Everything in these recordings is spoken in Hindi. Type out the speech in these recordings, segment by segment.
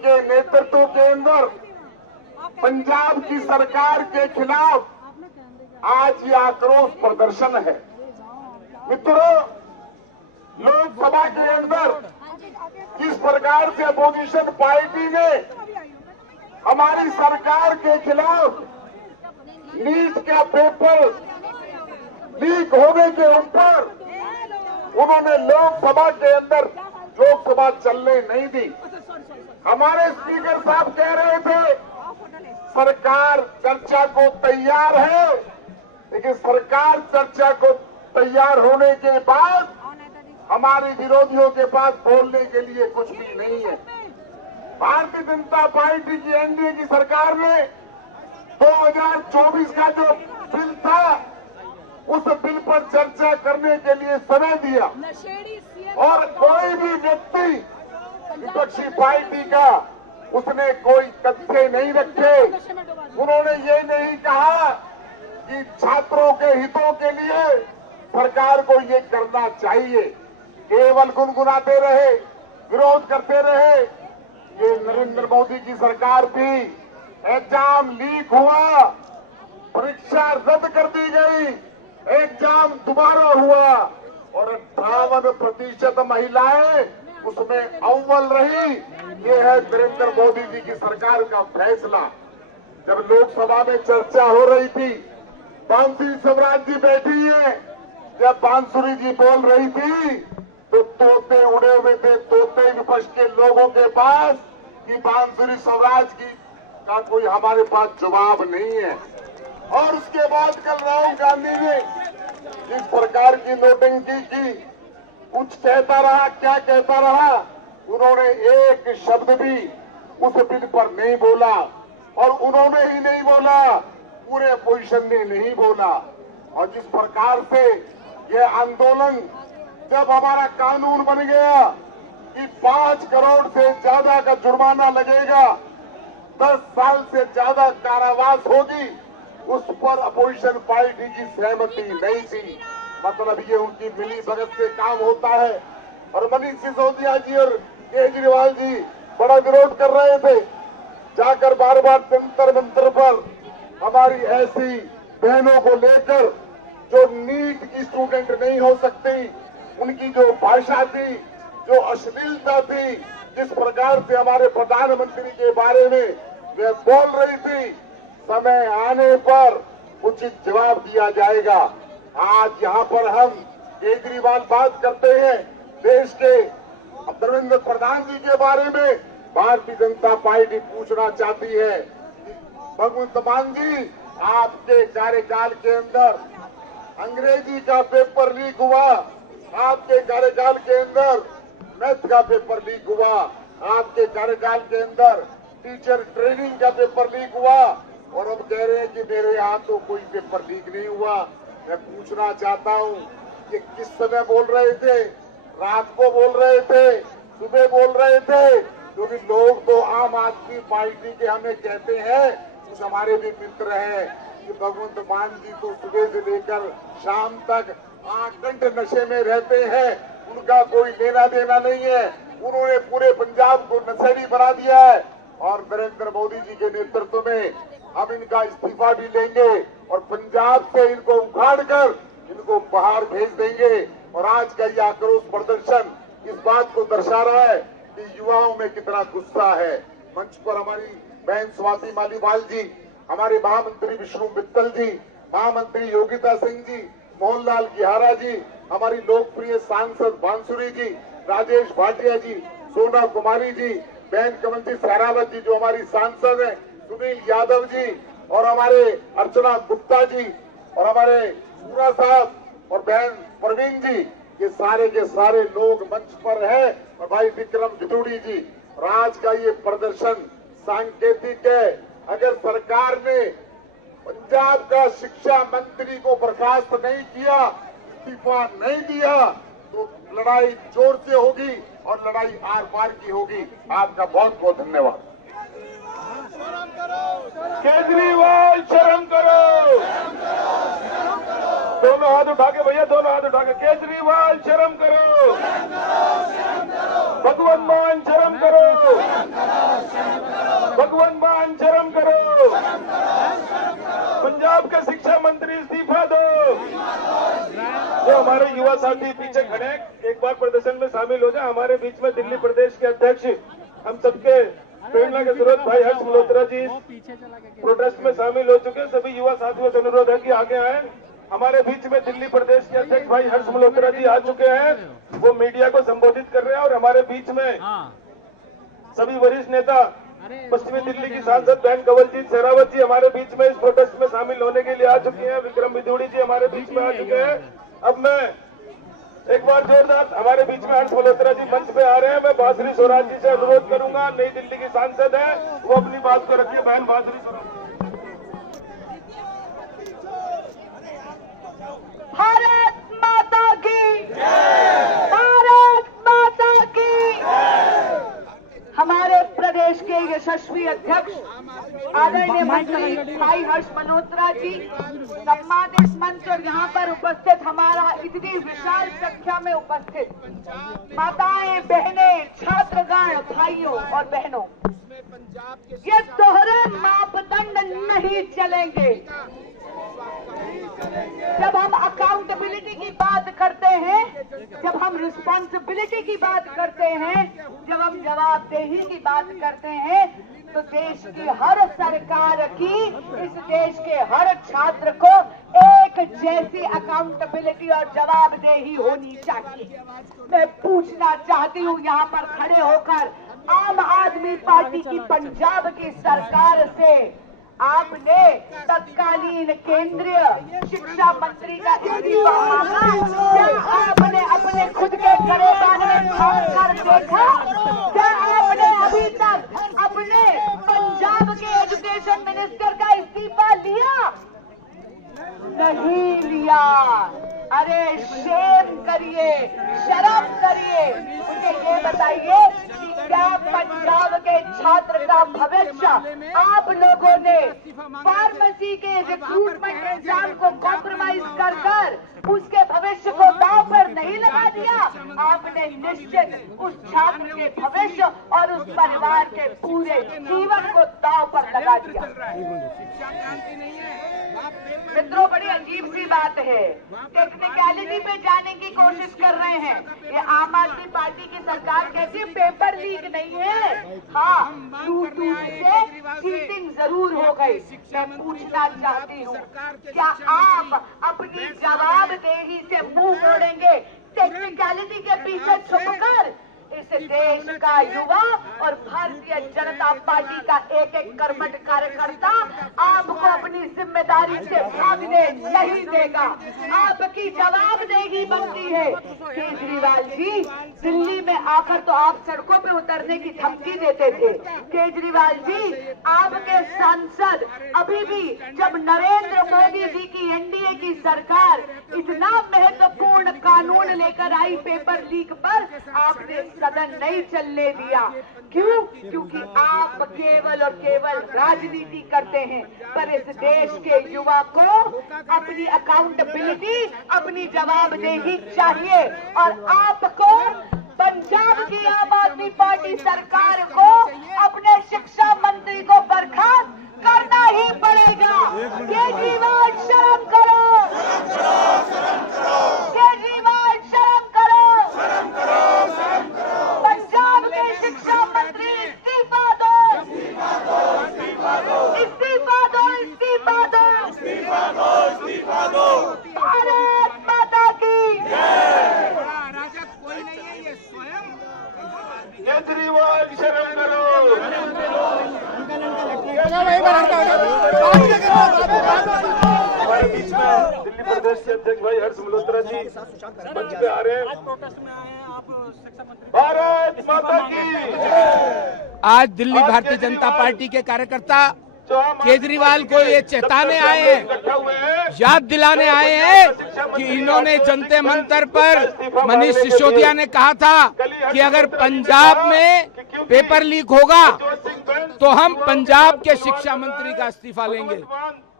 के नेतृत्व के अंदर पंजाब की सरकार के खिलाफ आज ये आक्रोश प्रदर्शन है। मित्रों, लोकसभा के अंदर किस प्रकार से अपोजिशन पार्टी ने हमारी सरकार के खिलाफ नीट का पेपर लीक होने के ऊपर उन्होंने लोकसभा के अंदर लोकसभा चलने नहीं दी। हमारे स्पीकर साहब कह रहे थे सरकार चर्चा को तैयार है, लेकिन सरकार चर्चा को तैयार होने के बाद हमारे विरोधियों के पास बोलने के लिए कुछ भी नहीं है। भारतीय जनता पार्टी की एनडीए की सरकार ने 2024 का जो बिल था उस बिल पर चर्चा करने के लिए समय दिया और कोई भी व्यक्ति विपक्षी पार्टी का उसने कोई तथ्य नहीं रखे। उन्होंने ये नहीं कहा कि छात्रों के हितों के लिए सरकार को ये करना चाहिए, केवल गुनगुनाते रहे, विरोध करते रहे। ये नरेंद्र मोदी की सरकार थी, एग्जाम लीक हुआ, परीक्षा रद्द कर दी गई, एग्जाम दोबारा हुआ और 58% महिलाएं उसमें अव्वल रही। ये है नरेंद्र मोदी जी की सरकार का फैसला। जब लोकसभा में चर्चा हो रही थी, बांसुरी स्वराज जी बैठी है, जब बांसुरी जी बोल रही थी तो तोते उड़े हुए थे, तोते विपक्ष के लोगों के पास कि बांसुरी स्वराज की का कोई हमारे पास जवाब नहीं है। और उसके बाद कल राहुल गांधी ने इस प्रकार की नोटंकी की, कुछ कहता रहा, क्या कहता रहा, उन्होंने एक शब्द भी उस बिल पर नहीं बोला और उन्होंने ही नहीं बोला, पूरे अपोजिशन ने नहीं बोला। और जिस प्रकार से यह आंदोलन, जब हमारा कानून बन गया कि 5 करोड़ से ज्यादा का जुर्माना लगेगा, 10 साल से ज्यादा कारावास होगी, उस पर अपोजिशन पार्टी की सहमति नहीं थी। मतलब ये उनकी मिली भगत से काम होता है। और मनीष सिसोदिया जी और केजरीवाल जी बड़ा विरोध कर रहे थे, जाकर बार बार जंतर मंतर पर हमारी ऐसी बहनों को लेकर जो नीट की स्टूडेंट नहीं हो सकती, उनकी जो भाषा थी, जो अश्लीलता थी, जिस प्रकार से हमारे प्रधानमंत्री के बारे में वे बोल रही थी, समय आने पर उचित जवाब दिया जाएगा। आज यहाँ पर हम केजरीवाल बात करते हैं देश के धर्मेंद्र प्रधान जी के बारे में। भारतीय जनता पार्टी पूछना चाहती है कि भगवंत मान जी, आपके कार्यकाल के अंदर अंग्रेजी का पेपर लीक हुआ, आपके कार्यकाल के अंदर मैथ का पेपर लीक हुआ, आपके कार्यकाल के अंदर टीचर ट्रेनिंग का पेपर लीक हुआ, और अब कह रहे हैं कि मेरे यहाँ तो कोई पेपर लीक नहीं हुआ। मैं पूछना चाहता हूँ कि किस समय बोल रहे थे? रात को बोल रहे थे, सुबह बोल रहे थे? क्योंकि लोग तो आम आदमी पार्टी के हमें कहते हैं, कुछ हमारे भी मित्र हैं कि भगवंत मान जी तो सुबह से लेकर शाम तक 8 घंटे नशे में रहते हैं, उनका कोई लेना देना नहीं है। उन्होंने पूरे पंजाब को नशेड़ी बना दिया है। और नरेंद्र मोदी जी के नेतृत्व में हम इनका इस्तीफा भी लेंगे और पंजाब से इनको उखाड़ कर इनको बाहर भेज देंगे। और आज का ये आक्रोश प्रदर्शन इस बात को दर्शा रहा है कि युवाओं में कितना गुस्सा है। मंच पर हमारी बहन स्वाति मालीवाल जी, हमारे महामंत्री विष्णु मित्तल जी, महामंत्री योगिता सिंह जी, मोहनलाल गिहारा जी, हमारी लोकप्रिय सांसद बांसुरी जी, राजेश भाटिया जी, सोना कुमारी जी, बहन कमलजी सहरावत जी जो हमारी सांसद है, सुनील यादव जी, और हमारे अर्चना गुप्ता जी, और हमारे सूरा साहब और बहन प्रवीण जी, ये सारे के सारे लोग मंच पर हैं। और भाई विक्रम जितुड़ी जी। और आज का ये प्रदर्शन सांकेतिक है। अगर सरकार ने पंजाब का शिक्षा मंत्री को बर्खास्त नहीं किया, इस्तीफा नहीं दिया, तो लड़ाई जोर से होगी और लड़ाई आर पार की होगी। आपका बहुत बहुत धन्यवाद। केजरीवाल शर्म करो, दोनों हाथ उठा के भैया, दोनों हाथ उठा के। केजरीवाल शर्म करो, भगवंत मान शर्म करो। युवा साथी पीछे खड़े हैं, एक बार प्रदर्शन में शामिल हो जाए। हमारे बीच में दिल्ली प्रदेश के अध्यक्ष, हम सबके प्रेरणा के स्रोत भाई हर्ष मल्होत्रा जी प्रोटेस्ट में शामिल हो चुके हैं। सभी युवा साथियों से अनुरोध है कि आगे आए। हमारे बीच में दिल्ली प्रदेश के अध्यक्ष भाई हर्ष मल्होत्रा जी आ चुके हैं, वो मीडिया को संबोधित कर रहे हैं। और हमारे बीच में सभी वरिष्ठ नेता, पश्चिमी दिल्ली की सांसद बहन कंवलजीत शेरावत जी हमारे बीच में इस प्रोटेस्ट में शामिल होने के लिए आ चुकी हैं। विक्रम बिधूड़ी जी हमारे बीच में आ चुके हैं। अब मैं एक बार जोरदार हमारे बीच में हर्ष मल्होत्रा जी मंच पे आ रहे हैं। मैं बांसुरी स्वराज जी से अनुरोध करूंगा, नई दिल्ली की सांसद है, वो अपनी बात को रखिए। बहन बांसुरी स्वराज। भारत माता की भारत माता की। हमारे प्रदेश के यशस्वी अध्यक्ष आदरणीय मंत्री भाई हर्ष मल्होत्रा जी, सम्मानित मंच और यहाँ पर उपस्थित हमारा इतनी विशाल संख्या में उपस्थित माताएं, बहनें, छात्रगण, भाइयों और बहनों, ये दोहरे मापदंड नहीं चलेंगे। जब हम अकाउंटेबिलिटी की बात करते हैं, जब हम रिस्पॉन्सिबिलिटी की बात करते हैं, जब हम जवाबदेही की बात करते हैं, तो देश की हर सरकार की, इस देश के हर छात्र को एक जैसी अकाउंटेबिलिटी और जवाबदेही होनी चाहिए। मैं पूछना चाहती हूँ यहाँ पर खड़े होकर आम आदमी पार्टी की पंजाब की सरकार से, आपने तत्कालीन केंद्रीय शिक्षा मंत्री का इस्तीफा मांगा? क्या आपने अपने खुद के गरीबान में झांक कर देखा? क्या आपने अभी तक अपने पंजाब के एजुकेशन मिनिस्टर का इस्तीफा लिया? नहीं लिया। अरे शेम करिए, शर्म करिए। मुझे ये बताइए कि क्या पंजाब के छात्र का भविष्य आप लोगों ने फार्मेसी के रिक्रूटमेंट एग्जाम को कॉम्प्रोमाइज कर उसके भविष्य को दांव पर नहीं लगा दिया? आपने निश्चित उस छात्र के भविष्य और उस परिवार के पूरे जीवन को दांव पर लगा दिया। मित्रों, बड़ी अजीब सी बात है, टेक्निकलिटी पे जाने की कोशिश कर रहे हैं। ये आम आदमी पार्टी की सरकार कहती है पेपर लीक नहीं है। हाँ, दूर से चीटिंग जरूर हो गई। मैं पूछना चाहती हूँ, क्या आप अपनी जवाबदेही से मुंह मोड़ेंगे टेक्निकलिटी के पीछे छुपकर? इस देश का युवा और भारतीय जनता पार्टी का एक एक कर्मठ कार्यकर्ता आपको अपनी जिम्मेदारी से भागने नहीं देगा। आपकी जवाबदेही बनती है। केजरीवाल जी, दिल्ली में आकर तो आप सड़कों पे उतरने की धमकी देते थे। केजरीवाल जी, आपके सांसद अभी भी जब नरेंद्र मोदी जी की एनडीए की सरकार इतना महत्वपूर्ण कानून लेकर आई पेपर लीक पर, आपने सदन नहीं चलने दिया। क्यों? क्योंकि आप केवल और केवल राजनीति करते हैं, पर इस देश के युवा को अपनी अकाउंटेबिलिटी, अपनी जवाबदेही चाहिए। और आपको पंजाब की आम आदमी पार्टी सरकार को अपने शिक्षा मंत्री को बर्खास्त करना ही पड़ेगा। केजरीवाल शर्म करो, केजरीवाल शर्म करो। पंजाब के शिक्षा मंत्री इस्तीफा दो, इस्तीफा दो, इस्तीफा दो। भारत माता की राजक कोई नहीं है, ये स्वयं केजरीवाल शर्म करो। हमारे बीच में दिल्ली प्रदेश के अध्यक्ष भाई हर्ष मल्होत्रा जी मंच पे आ रहे हैं। भारत माता की। आज दिल्ली भारतीय जनता पार्टी के कार्यकर्ता केजरीवाल को ये चेताने आए हैं, याद दिलाने आए हैं कि इन्होंने जनता मंतर पर मनीष सिसोदिया ने कहा था कि अगर पंजाब में पेपर लीक होगा तो हम पंजाब के शिक्षा मंत्री का इस्तीफा लेंगे।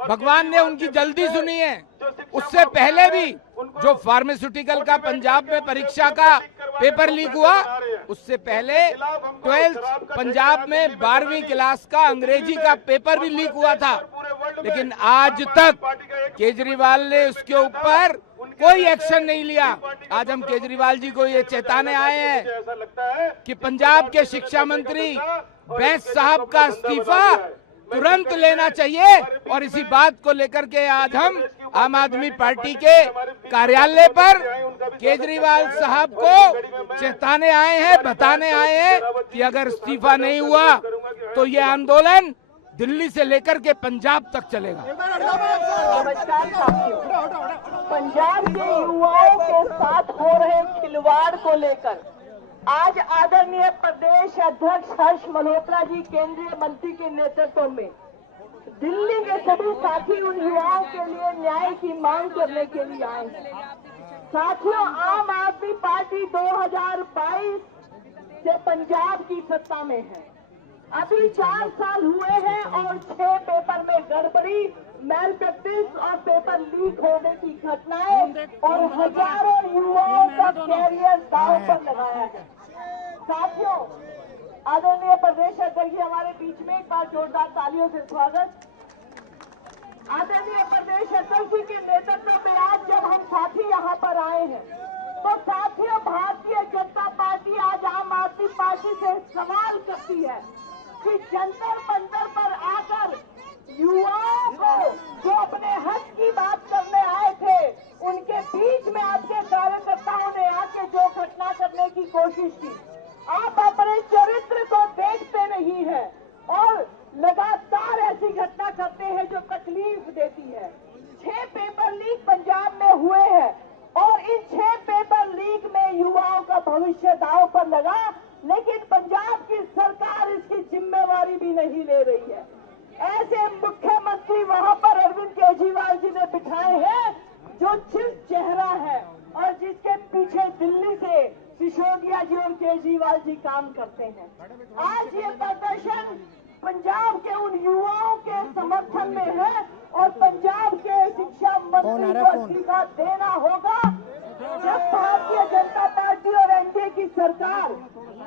भगवान ने उनकी जल्दी सुनी है। उससे पहले भी जो फार्मास्यूटिकल का पंजाब में परीक्षा का पेपर लीक हुआ, उससे पहले 12th पंजाब में 12वीं क्लास का अंग्रेजी का पेपर भी लीक हुआ था। लेकिन आज तक केजरीवाल ने उसके ऊपर कोई एक्शन नहीं लिया। आज हम केजरीवाल जी को ये चेताने आए हैं कि पंजाब के शिक्षा मंत्री बैंस साहब का इस्तीफा तुरंत लेना चाहिए। और इसी बात को लेकर के आज हम आम आदमी पार्टी के कार्यालय पर केजरीवाल साहब को चेताने आए हैं, बताने आए हैं कि अगर इस्तीफा नहीं हुआ तो ये आंदोलन दिल्ली से लेकर के पंजाब तक चलेगा। नमस्कार साथियों, पंजाब के युवाओं के साथ हो रहे खिलवाड़ को लेकर आज आदरणीय प्रदेश अध्यक्ष हर्ष मल्होत्रा जी केंद्रीय मंत्री के नेतृत्व में दिल्ली के सभी साथी उन युवाओं के लिए न्याय की मांग करने के लिए आए हैं। साथियों, आम आदमी पार्टी 2022 से पंजाब की सत्ता में है। अभी 4 साल हुए हैं और 6 पेपर में गड़बड़ी, मैल प्रैक्टिस और पेपर लीक होने की घटनाएं और हजारों युवाओं का कैरियर दांव पर लगाया है। साथियों, आदरणीय प्रदेश अध्यक्ष जी हमारे बीच में, एक बार जोरदार तालियों से स्वागत। आदरणीय प्रदेश अध्यक्ष जी के नेतृत्व में आज जब हम साथी यहाँ पर आए हैं तो साथियों, भारतीय जनता पार्टी आज आम आदमी पार्टी से सवाल करती है कि जंतर मंतर पर आकर युवाओं को जो अपने हक की बात करने आए थे उनके बीच में आपके कार्यकर्ताओं ने आके जो घटना करने की कोशिश की, आप अपने चरित्र को देखते नहीं है और लगातार ऐसी घटना करते हैं जो तकलीफ देती है। 6 पेपर लीक पंजाब में हुए हैं और इन 6 पेपर लीक में युवाओं का भविष्य दांव पर लगा, लेकिन पंजाब की सरकार इसकी जिम्मेवारी भी नहीं ले रही है। ऐसे मुख्यमंत्री वहां पर अरविंद केजरीवाल जी ने बिठाए हैं जो चिर चेहरा है और जिसके पीछे दिल्ली से सिसोदिया जी और केजरीवाल जी काम करते हैं। आज ये प्रदर्शन पंजाब के उन युवाओं के समर्थन में है और पंजाब के शिक्षा मंत्री को इस्तीफा देना होगा। जब भारतीय जनता पार्टी और एनडीए की सरकार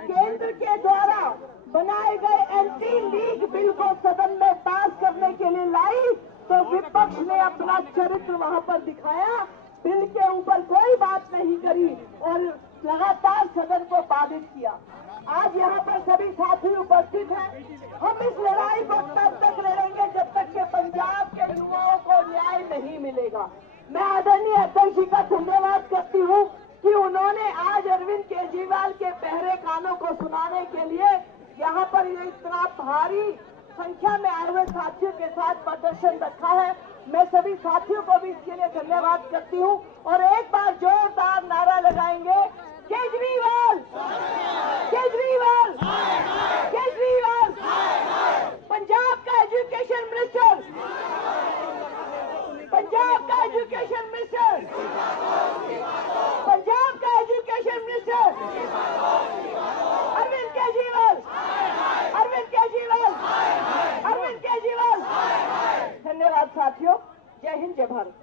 केंद्र के द्वारा बनाए गए एंटी लीग बिल को सदन में पास करने के लिए लाई तो विपक्ष ने अपना चरित्र वहां पर दिखाया, बिल के ऊपर कोई बात नहीं करी और लगातार सदन को बाधित किया। आज यहाँ पर सभी साथी उपस्थित हैं। हम इस लड़ाई को तब तक लड़ेंगे जब तक कि पंजाब के युवाओं को न्याय नहीं मिलेगा। मैं आदरणीय अध्यक्ष जी का धन्यवाद करती हूँ कि उन्होंने आज अरविंद केजरीवाल के बहरे कानों को सुनाने के लिए यहाँ पर ये इतना भारी संख्या में आए हुए साथियों के साथ प्रदर्शन रखा है। मैं सभी साथियों को भी इसके लिए धन्यवाद करती हूँ और एक बार जोरदार नारा लगाएंगे, केजरीवाल केजरीवाल केजरीवाल। पंजाब का एजुकेशन मिनिस्टर, पंजाब का एजुकेशन मिनिस्टर, पंजाब का एजुकेशन मिनिस्टर अरविंद केजरीवाल, अरविंद केजरीवाल, अरविंद केजरीवाल। धन्यवाद साथियों, जय हिंद, जय भारत।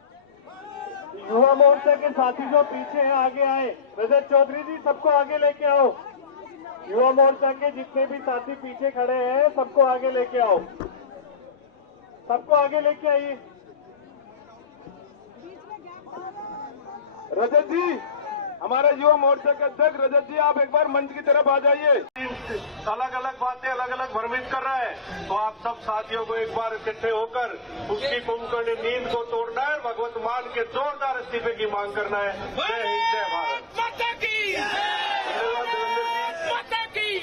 युवा मोर्चा के साथी जो पीछे हैं आगे आए। रजत चौधरी जी, सबको आगे लेके आओ। युवा मोर्चा के जितने भी साथी पीछे खड़े हैं सबको आगे लेके आओ, सबको आगे लेके आइए। रजत जी, हमारे युवा मोर्चा के अध्यक्ष रजत जी, आप एक बार मंच की तरफ आ जाइए। अलग अलग बातें अलग अलग भ्रमित कर रहा है, तो आप सब साथियों को एक बार इकट्ठे होकर उसकी कुंभकर्ण नींद को तोड़ना है, भगवत मान के जोरदार इस्तीफे की मांग करना है। जय हिंद, जय भारत।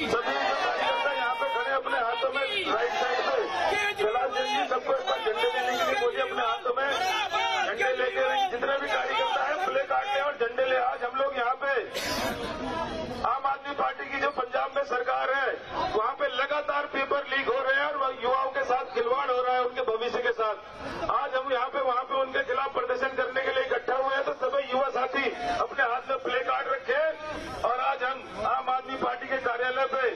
सभी यहाँ पे खड़े अपने हाथों में राइट साइड पे जला जी, सबको झंडे लेने के लिए बोलिए अपने हाथों में झंडे लेके, जितने भी कार्यकर्ता है प्ले कार्ड ले और झंडे ले। आज हम लोग यहाँ पे आम आदमी पार्टी की जो पंजाब में सरकार है वहाँ पे लगातार पेपर लीक हो रहे हैं और युवाओं के साथ खिलवाड़ हो रहा है उनके भविष्य के साथ। आज हम यहाँ पे वहाँ पे उनके खिलाफ प्रदर्शन करने के लिए इकट्ठा हुए हैं, तो सभी युवा साथी अपने हाथ में प्ले कार्ड रखे और आज हम आम आदमी पार्टी के कार्यालय पे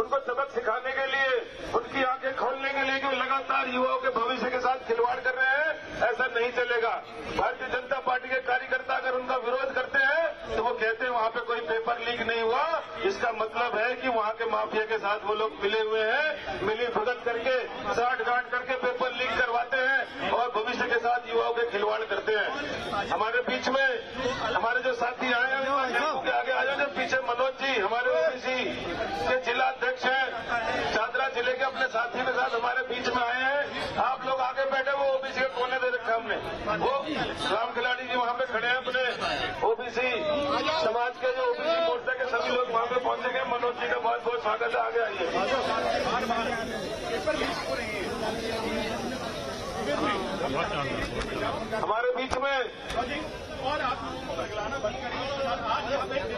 उनको सबक सिखाने के लिए, उनकी आंखें खोलने के लिए कि लगातार युवाओं के भविष्य के साथ खिलवाड़ कर रहे हैं। ऐसा नहीं चलेगा। भारतीय जनता पार्टी के कार्यकर्ता अगर उनका विरोध करते हैं तो वो कहते हैं वहाँ पे कोई पेपर लीक नहीं हुआ, इसका मतलब है कि वहाँ के माफिया के साथ वो लोग मिले हुए हैं, मिली भगत करके साठ गांठ करके पेपर लीक करवाते हैं और भविष्य के साथ युवाओं के खिलवाड़ करते हैं। हमारे बीच में हमारे जो साथी आए हैं के आगे आ जाओ। पीछे मनोज जी हमारे ओबीसी के जिला अध्यक्ष हैं, चादरा जिले के अपने साथी के साथ हमारे बीच में आए हैं। आप लोग आगे बैठे, वो ओबीसी के कोने दे रखा हमने। वो राम खिलाड़ी जी वहाँ पे खड़े हैं, अपने ओबीसी समाज के जो ओबीसी मोर्चा के सभी लोग वहाँ पे पहुंचे गए। मनोज जी का बहुत बहुत स्वागत है, आगे आइए। हमारे बीच में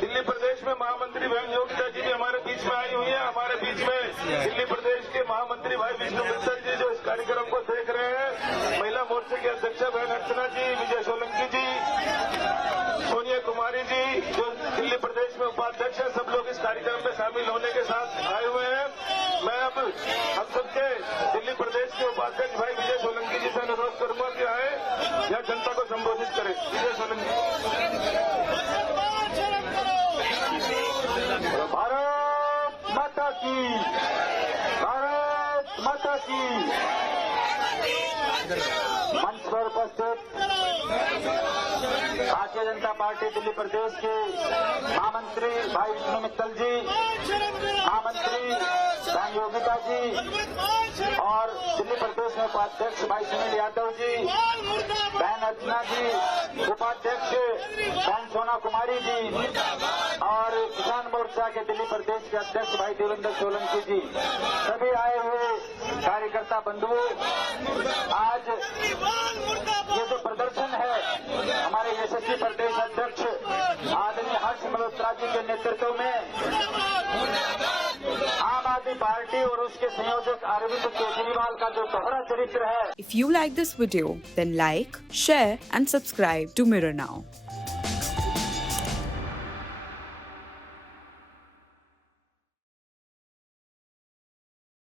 दिल्ली प्रदेश में महामंत्री बहन योगिता जी भी हमारे बीच में आई हुई है। हमारे बीच में दिल्ली प्रदेश के महामंत्री भाई विष्णु मित्तल जी जो इस कार्यक्रम को देख रहे हैं, महिला मोर्चे की अध्यक्षा बहन अर्चना जी, विजय सोलंकी जी, सोनिया कुमारी जी जो दिल्ली प्रदेश में उपाध्यक्ष है, सब लोग इस कार्यक्रम में शामिल होने के साथ आए हुए हैं। मैं अब हम सबके दिल्ली प्रदेश के उपाध्यक्ष भाई विजय सोलंकी जी से अनुरोध करूंगा कि आए या जनता को संबोधित करें। विजय सोलंकी। भारत माता की, भारत माता की। मंच पर उपस्थित भारतीय जनता पार्टी दिल्ली प्रदेश के महामंत्री भाई विष्णु मित्तल जी, महामंत्री बहन योगिता जी और दिल्ली प्रदेश में उपाध्यक्ष भाई सुनील यादव जी, बहन अर्चना जी, उपाध्यक्ष बहन सोना कुमारी जी और किसान मोर्चा के दिल्ली प्रदेश के अध्यक्ष भाई देवेंद्र सोलंकी जी, सभी आए हुए कार्यकर्ता बंधुओं, आज ये जो प्रदर्शन है हमारे यशस्वी प्रदेश अध्यक्ष आदरणीय हर्ष मल्होत्रा जी के नेतृत्व में आम आदमी पार्टी और उसके संयोजक अरविंद केजरीवाल का जो दोहरा चरित्र है। If you like this video, then like, share and subscribe to Mirror Now.